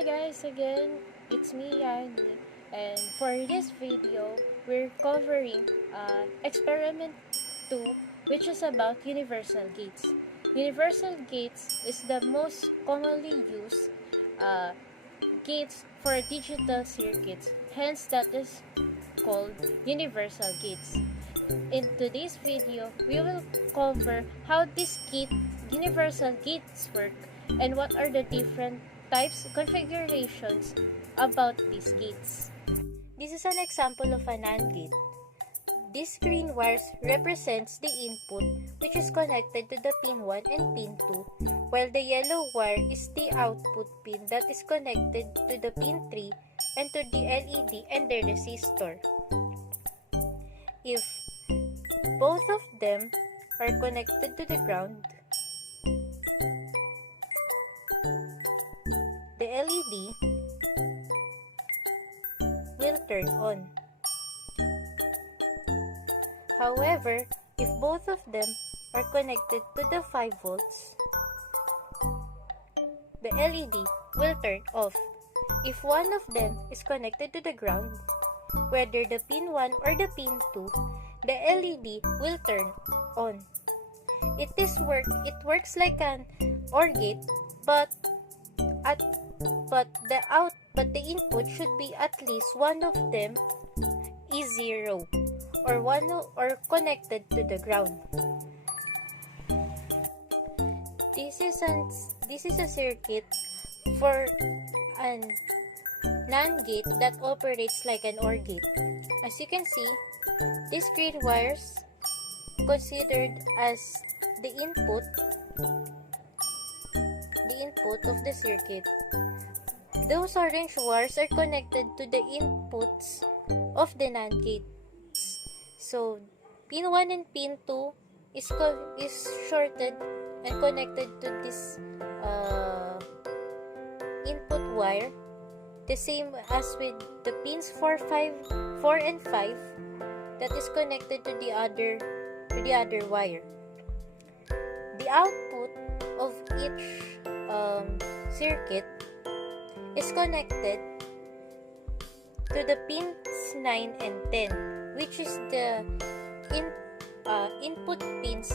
Hi guys, again, it's me Yani, and for this video, we're covering experiment 2, which is about universal gates. Universal gates is the most commonly used uh, gates for digital circuits, hence that is called universal gates. In today's video, we will cover how these universal gates work and what are the different types configurations about these gates. This is an example of an AND gate. These green wires represents the input which is connected to the pin 1 and pin 2, while the yellow wire is the output pin that is connected to the pin 3 and to the LED and the resistor. If both of them are connected to the ground, the LED will turn on. However, if both of them are connected to the 5 volts, the LED will turn off. If one of them is connected to the ground, whether the pin 1 or the pin 2, the LED will turn on. It works like an OR gate, but the input should be at least one of them is 0 or connected to the ground. This is a circuit for an NAND gate that operates like an OR gate. As you can see, these green wires considered as the input of the circuit. Those orange wires are connected to the inputs of the NAND gates. So, pin 1 and pin 2 is shorted and connected to this input wire, the same as with the pins 4 and 5 that is connected to the other wire. The output of each circuit is connected to the pins 9 and 10, which is the input pins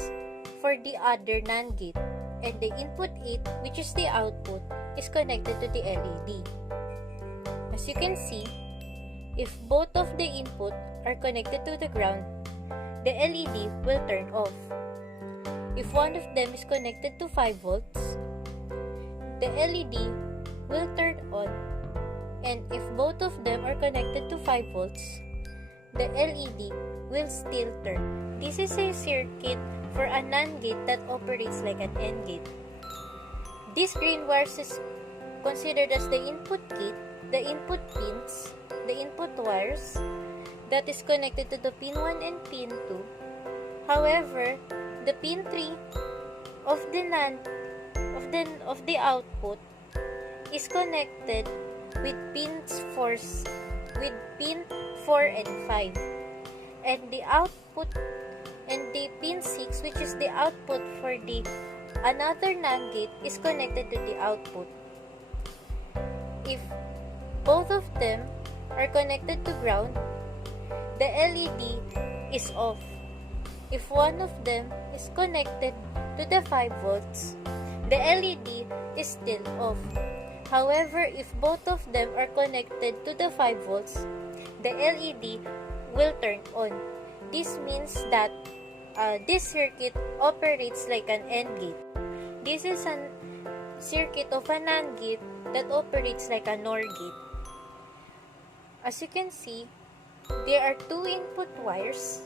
for the other NAND gate, and the input 8, which is the output, is connected to the LED. As you can see, if both of the input are connected to the ground, the LED will turn off. If one of them is connected to 5 volts, the LED will turn on, and if both of them are connected to 5 volts, the LED will still turn. This is a circuit for a NAND gate that operates like an AND gate. This green wires is considered as the input gate, the input pins, the input wires that is connected to the pin 1 and pin 2. However, the pin 3 of the NAND of the output is connected with pin 4 and 5, and the output and the pin 6, which is the output for the another NAND gate, is connected to the output. If both of them are connected to ground, the LED is off. If one of them is connected to the 5 volts, the LED is still off. However, if both of them are connected to the 5 volts, the LED will turn on. This means that this circuit operates like an AND gate. This is a circuit of a NAND gate that operates like a NOR gate. As you can see, there are two input wires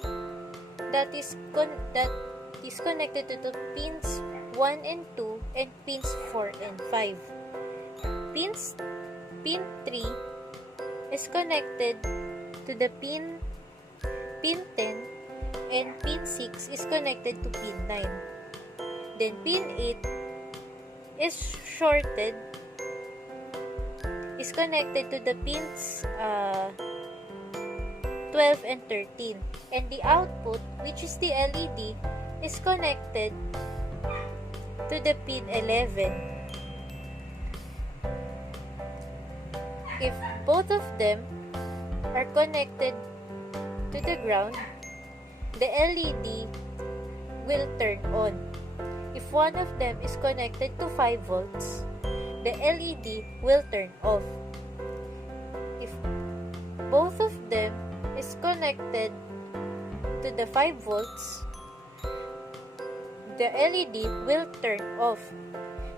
that is connected to the pins 1 and 2 and pins 4 and 5. Pin 3 is connected to the pin 10, and pin 6 is connected to pin 9. Then pin 8 is shorted, is connected to the pins 12 and 13, and the output, which is the LED, is connected to the pin 11. If both of them are connected to the ground, the LED will turn on. If one of them is connected to 5 volts, the LED will turn off. If both of them is connected to the 5 volts, the LED will turn off.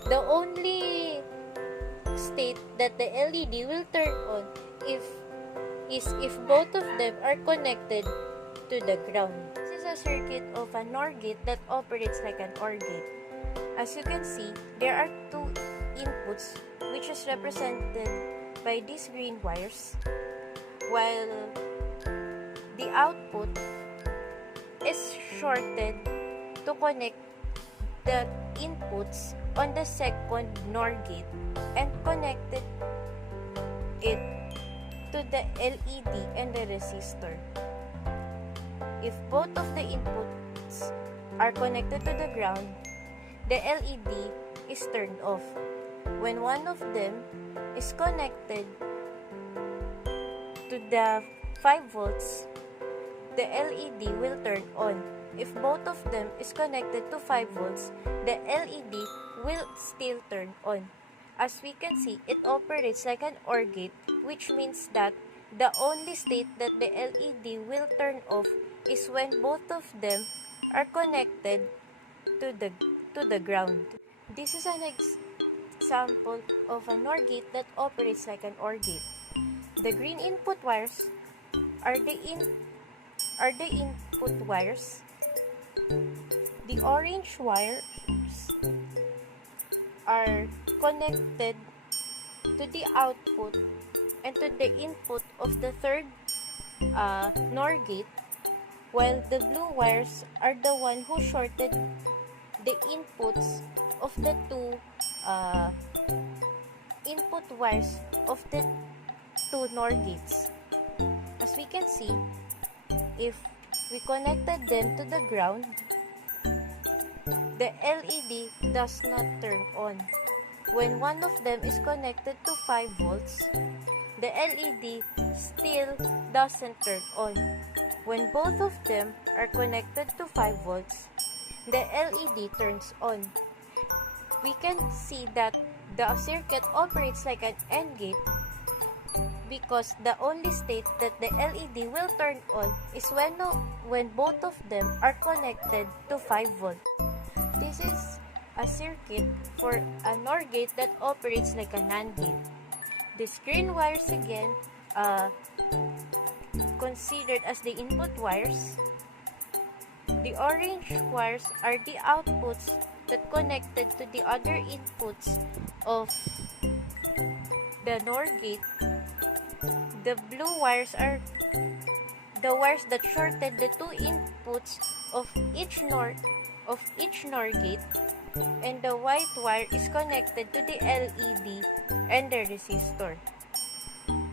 The only state that the LED will turn on is if both of them are connected to the ground. This is a circuit of a NOR gate that operates like an OR gate. As you can see, there are two inputs which is represented by these green wires, while the output is shorted to connect the inputs on the second NOR gate and connected it to the LED and the resistor. If both of the inputs are connected to the ground, the LED is turned off. When one of them is connected to the 5 volts, the LED will turn on. If both of them is connected to 5 volts, the LED will still turn on. As we can see, it operates like an OR gate, which means that the only state that the LED will turn off is when both of them are connected to the ground. This is an example of a NOR gate that operates like an OR gate. The green input wires are the input wires. The orange wires are connected to the output and to the input of the third NOR gate, while the blue wires are the one who shorted the inputs of the two input wires of the two NOR gates. As we can see, if we connected them to the ground, the LED does not turn on. When one of them is connected to 5 volts, the LED still doesn't turn on. When both of them are connected to 5 volts, the LED turns on. We can see that the circuit operates like an AND gate because the only state that the LED will turn on is when both of them are connected to 5 volts. This is a circuit for a NOR gate that operates like a NAND gate. These green wires again, considered as the input wires. The orange wires are the outputs that connected to the other inputs of the NOR gate. The blue wires are the wires that shorted the two inputs of each NOR gate, and the white wire is connected to the LED and the resistor.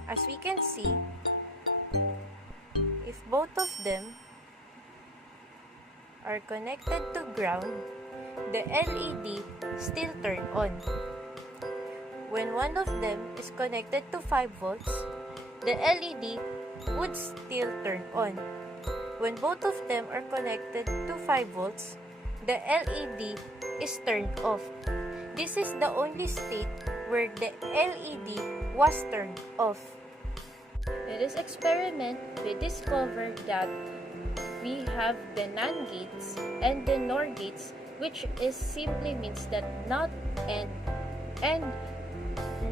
As we can see, if both of them are connected to ground, the LED still turn on. When one of them is connected to 5 volts, the LED would still turn on. When both of them are connected to 5 volts, the LED is turned off. This is the only state where the LED was turned off. In this experiment, we discovered that we have the NAND gates and the NOR gates, which simply means that not AND and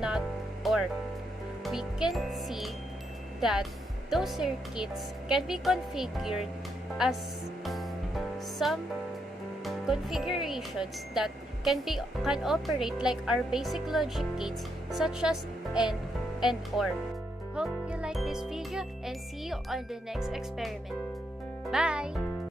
not OR. We can see that those circuits can be configured as some configurations that can operate like our basic logic gates, such as AND and OR. Hope you like this video and see you on the next experiment. Bye!